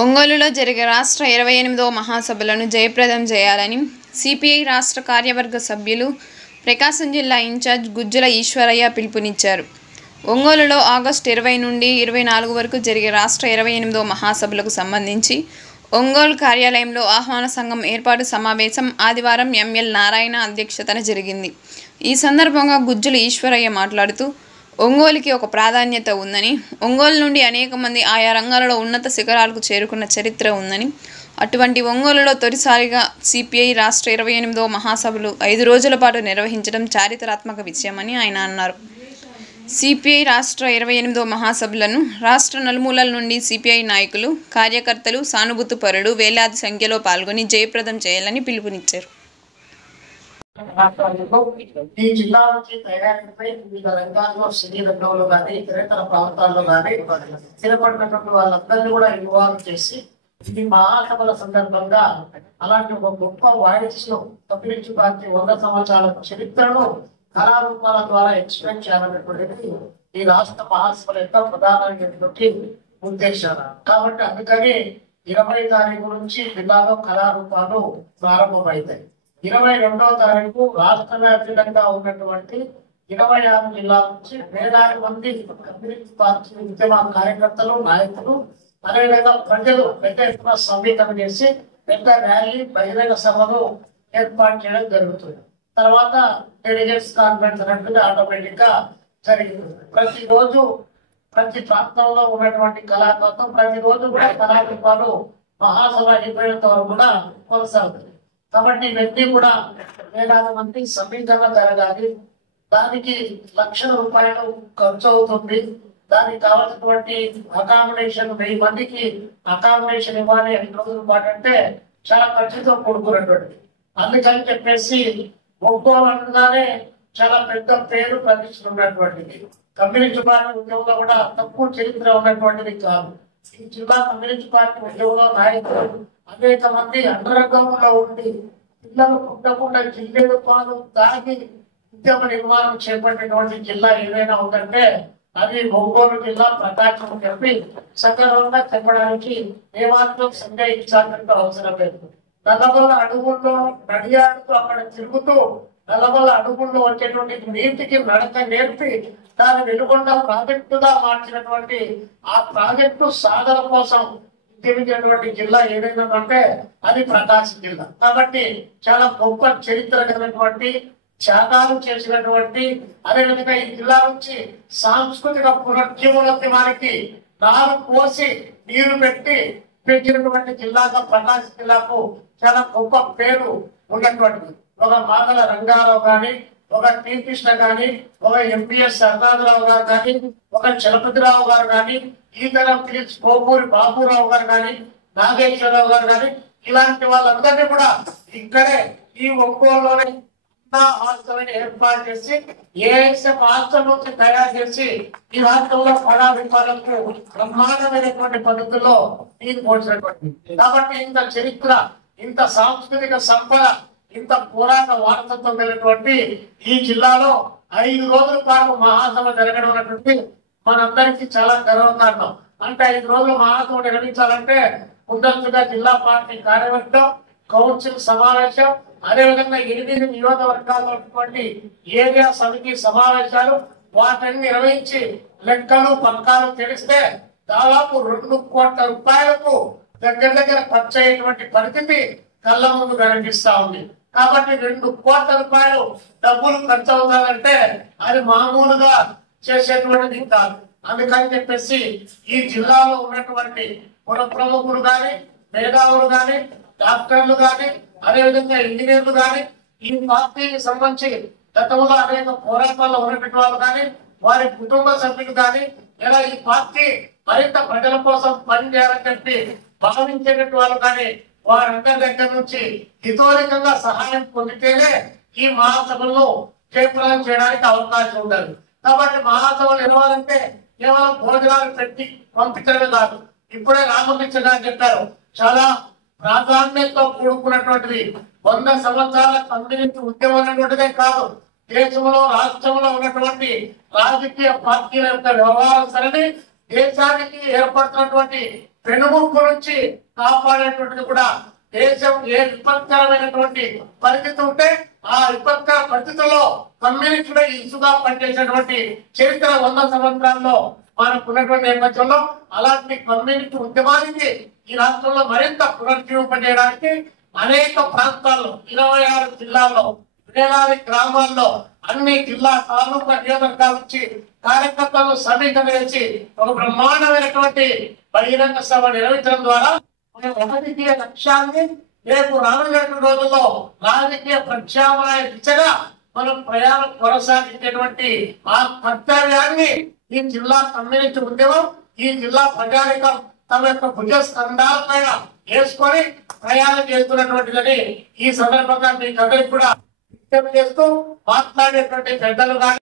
ఒంగోలులో జరిగే రాష్ట్ర 28వ మహాసభలను జయప్రదం చేయాలని సిపిఐ రాష్ట్ర కార్యవర్గ సభ్యులు ప్రకాశం జిల్లా ఇన్ఛార్జ్ గుజ్జుల ఈశ్వరయ్య పిలుపునిచ్చారు. ఒంగోలులో ఆగస్టు 20 నుండి 24 వరకు జరిగే రాష్ట్ర 28వ మహాసభలకు సంబంధించి ఒంగోలు కార్యాలయంలో ఆహ్వాన సంఘం ఏర్పాటు సమావేశం ఆదివారం ఎంఎల్ నారాయణ అధ్యక్షతన జరిగింది. ఈ సందర్భంగా గుజ్జుల ఈశ్వరయ్య మాట్లాడుతూ ఒంగోలుకి ఒక ప్రాధాన్యత ఉందని, ఒంగోలు నుండి అనేక మంది ఆయా రంగాలలో ఉన్నత శిఖరాలకు చేరుకున్న చరిత్ర ఉందని, అటువంటి ఒంగోలులో తొలిసారిగా సిపిఐ రాష్ట్ర 28వ మహాసభలు 5 రోజుల పాటు నిర్వహించడం చారిత్రాత్మక విషయమని ఆయన అన్నారు. సిపిఐ రాష్ట్ర 28వ మహాసభలను రాష్ట్ర నలుమూలల నుండి సిపిఐ నాయకులు, కార్యకర్తలు, సానుభూతిపరులు వేలాది సంఖ్యలో పాల్గొని జయప్రదం చేయాలని పిలుపునిచ్చారు. ఈ జిల్లా నుంచి తయారీపై వివిధ రంగాల్లో సినీ రంగంలో కానీ ఇతరేతర ప్రాంతాల్లో కానీ స్థిరపడినటువంటి వాళ్ళందరినీ కూడా ఇన్వాల్వ్ చేసి ఇది మహాసభల సందర్భంగా అలాంటి ఒక గొప్ప వాయిస్ కమ్యూనిస్ట్ పార్టీ 100 సంవత్సరాల చరిత్రను కళారూపాల ద్వారా ఎక్స్ప్లెయిన్ చేయాలనేటువంటిది ఈ రాష్ట్ర మహాసభల యొక్క ప్రధానమైనటువంటి ఉద్దేశం. కాబట్టి అందుకని 20వ తారీఖు నుంచి జిల్లాలో కళారూపాలు ప్రారంభమవుతాయి. 22వ తారీఖు రాష్ట్ర వ్యాప్తంగా ఉన్నటువంటి 26 జిల్లాల నుంచి వేలాది మంది కమ్యూనిస్ట్ పార్టీ ఉద్యమ కార్యకర్తలు, నాయకులు, అదేవిధంగా ప్రజలు పెద్ద ఎత్తున సమీకరణ చేసి పెద్ద ర్యాలీ, బహిరంగ సభలు ఏర్పాటు చేయడం జరుగుతుంది. తర్వాత డెలిగేట్స్ కాన్ఫరెన్స్ అనేది ఆటోమేటిక్ గా జరిగింది. ప్రతిరోజు ప్రతి ప్రాంతంలో ఉన్నటువంటి కళాకారులు ప్రతిరోజు కూడా కళారూపాలు మహాసభ అయిపోయినంత వరకు కూడా కొనసాగుతుంది. కాబట్టి ఇవన్నీ కూడా వేలాది మంది సమీకరణ జరగాలి. దానికి లక్షల రూపాయలు ఖర్చు అవుతుంది. దానికి కావాల్సినటువంటి అకామిడేషన్ 1000 మందికి అకామిడేషన్ ఇవ్వాలి 5 రోజుల పాటు అంటే చాలా ఖర్చుతో కూడుకున్నటువంటి. అందుకని చెప్పేసి ఒంగోలు అనగానే చాలా పెద్ద పేరు ప్రతిష్ట ఉన్నటువంటిది. కమ్యూనిస్ట్ పార్టీ ఉద్యోగంలో కూడా తక్కువ చరిత్ర ఉన్నటువంటిది కాదు. ఈ జిల్లా కమ్యూనిస్ట్ పార్టీ ఉద్యోగంలో నాయకులు అనేక మంది అంతరంగంలో ఉండి పిల్లలు పుట్టకుండా జిల్లేడు పాలు దాగి ఉద్యమ నిర్మాణం చేపట్టినటువంటి జిల్లా ఏదైనా ఉందంటే అది ఒంగోలు జిల్లా. ప్రకాశం చెప్పి సకలంగా చెప్పడానికి ఏమాత్రం సందేహించాల్సిన అవసరం లేదు. 40 అడుగుల్లో నడియాడుతూ అక్కడ తిరుగుతూ 40 అడుగుల్లో వచ్చేటువంటి నీటికి నడక నేర్పి దాని వెలుగొండ ప్రాజెక్టుగా మార్చినటువంటి ఆ ప్రాజెక్టు సాధన కోసం ఉద్యమించినటువంటి జిల్లా ఏదైనా అంటే అది ప్రకాశం జిల్లా. కాబట్టి చాలా గొప్ప చరిత్ర కలిగినటువంటి, త్యాగాలు చేసినటువంటి, అదేవిధంగా ఈ జిల్లా నుంచి సాంస్కృతిక పునరుజ్జీవనోద్యమానికి నారు పోసి నీరు పెట్టి పెంచినటువంటి జిల్లాగా ప్రకాశం జిల్లాకు చాలా గొప్ప పేరు ఉన్నటువంటిది. ఒక మాగల రంగారావు గాని, ఒక టి కృష్ణ గాని, ఒక ఎంపీఎస్ సర్దారావు గారు కానీ, ఒక చలపతిరావు గారు కానీ, ఈ తరం ఫిలిప్స్ కోపూరి బాబురావు గారు కానీ, నాగేశ్వరరావు గారు కానీ, ఇలాంటి వాళ్ళందరినీ కూడా ఇక్కడే ఈ ఒంగోలులోనే హాస్టల్ ఏర్పాటు చేసి ఏఎస్ఎఫ్ హాస్టల్ నుంచి తయారు చేసి ఈ రాష్ట్రంలో కళాభిమానులకు బ్రహ్మాండమైనటువంటి పద్ధతుల్లో నీరు పోసినటువంటి. కాబట్టి ఇంత చరిత్ర, ఇంత సాంస్కృతిక సంపద, ఇంత పోరాట వారసత్వం కలిగినటువంటి ఈ జిల్లాలో 5 రోజుల పాటు మహాసభ జరగడం అనేటువంటి మనందరికీ చాలా గర్వకారణం. అంటే 5 రోజులు మహాసభ నిర్వహించాలంటే ముందస్తుగా జిల్లా పార్టీ కార్యవర్గం, కౌన్సిల్ సమావేశం, అదేవిధంగా 8 నియోజకవర్గాల్లో ఉన్నటువంటి ఏరియా సమితి సమావేశాలు, వాటిని నిర్వహించి లెక్కలు పథకాలు తెలిస్తే దాదాపు 2 కోట్ల రూపాయలకు దగ్గర ఖర్చు అయ్యేటువంటి పరిస్థితి కళ్ళ ముందు కనిపిస్తా ఉంది. కాబట్టి 2 కోట్ల రూపాయలు డబ్బులు ఖర్చు అవుతాయంటే అది మామూలుగా చేసేటువంటిది కాదు. అందుకని చెప్పేసి ఈ జిల్లాలో ఉన్నటువంటి పుర ప్రముఖులు కానీ, మేధావులు కానీ, డాక్టర్లు కానీ, అదేవిధంగా ఇంజనీర్లు కానీ, ఈ పార్టీకి సంబంధించి గతంలో అనేక పోరాటాల్లో ఉన్నటువంటి వాళ్ళు కానీ, వారి కుటుంబ సభ్యులు కానీ, ఇలా ఈ పార్టీ మరింత ప్రజల కోసం పనిచేయాలని చెప్పి భావించేటువంటి వాళ్ళు కానీ వారందరి దగ్గర నుంచి హితోరికంగా సహాయం పొందితేనే ఈ మహాసభల్లో జయప్రదం చేయడానికి అవకాశం ఉండదు. కాబట్టి మహాసభలు ఎలవాలంటే కేవలం భోజనాలు పెట్టి పంపించడమే కాదు. ఇప్పుడే రామకృష్ణ గారు చెప్పారు, చాలా ప్రాధాన్యతతో కూడుకున్నటువంటిది. 100 సంవత్సరాల కమ్యూనిస్ట్ ఉద్యమం అనేటువంటిదే కాదు, దేశంలో రాష్ట్రంలో ఉన్నటువంటి రాజకీయ పార్టీల యొక్క వ్యవహారం సరళి దేశానికి ఏర్పడుతున్నటువంటి పెనుముప్పు నుంచి కాపాడేటువంటిది కూడా దేశం ఏ విపత్కరమైనటువంటి పరిస్థితి ఉంటే ఆ విపత్కర పరిస్థితుల్లో కమ్యూనిస్టులు ఇసుగా పనిచేసినటువంటి చరిత్ర 100 సంవత్సరాల్లో మనకు ఉన్నటువంటి నేపథ్యంలో అలాంటి కమ్యూనిస్ట్ ఉద్యమానికి ఈ రాష్ట్రంలో మరింత పునర్జీవింపజేయడానికి అనేక ప్రాంతాల్లో 26 జిల్లాల్లో వేలాది గ్రామాల్లో అన్ని జిల్లా తాలూకా నియోజకవర్గాల నుంచి కార్యకర్తలు సమీకరణ చేసి ఒక బ్రహ్మాండమైనటువంటి బహిరంగ సభ నిర్వహించడం ద్వారా రాజకీయ లక్ష్యాన్ని రేపు రానున్నటువంటి రోజుల్లో రాజకీయ ప్రత్యామ్నాయ దిశగా మనం ప్రయాణం కొనసాగించేటువంటి ఆ కర్తవ్యాన్ని ఈ జిల్లా కమ్యూనిస్ట్ ఉద్యమం ఈ జిల్లా ప్రజానికం తమ యొక్క భుజ స్కంధాలపైన వేసుకొని ప్రయాణం చేస్తున్నటువంటిదని ఈ సందర్భంగా మీకు అందరికి కూడా విజ్ఞప్తి చేస్తూ మాట్లాడేటువంటి పెద్దలు కానీ